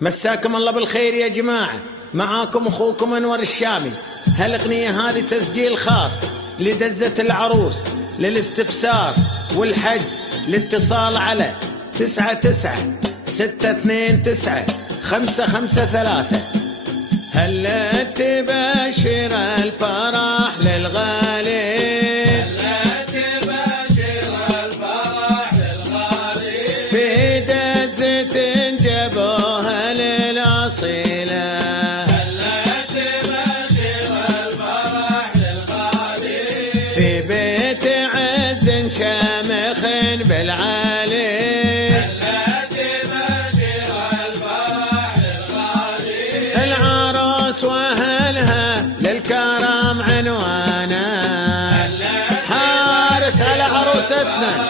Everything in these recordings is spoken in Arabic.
مساكم الله بالخير يا جماعة، معاكم أخوكم أنور الشامي. هالأغنية هذه تسجيل خاص لدزة العروس للاستفسار والحجز. الاتصال على 99-629-553. هلا تبشر الفرح للغالي، في دزة جابوها للأصيلة. هلا تبشر الفرح للغالي، في بيت عز شامخ بالعالي. هلا تبشر الفرح للغالي، العروس واهلها للكرم عنوانا، حارس على عروستنا.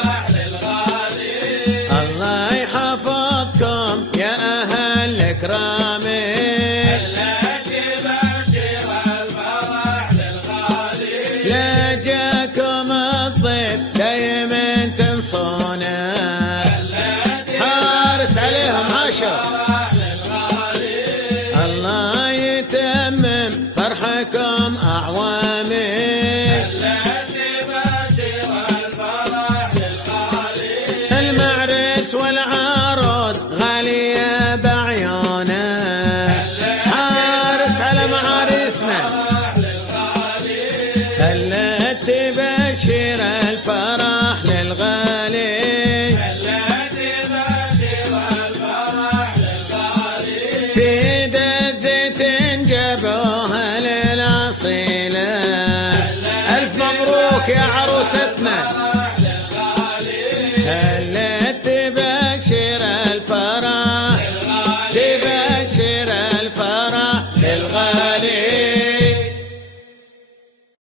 الله يحفظكم يا أهل الكرامي. هلا تبشر الفرح للغالي، لا جاكم الضيف دايما تنصونه، حارس عليهم عاشر. الله يتمم فرحكم أعوامي. المعرس والعروس غالية بعيونه، حارس على معارسنا. هلا تبشر الفرح للغالي، في دزة جابوها للأصيلة. ألف مبروك يا عروستنا. هلا تبشر الفرح، تبشر الفرح للغالي.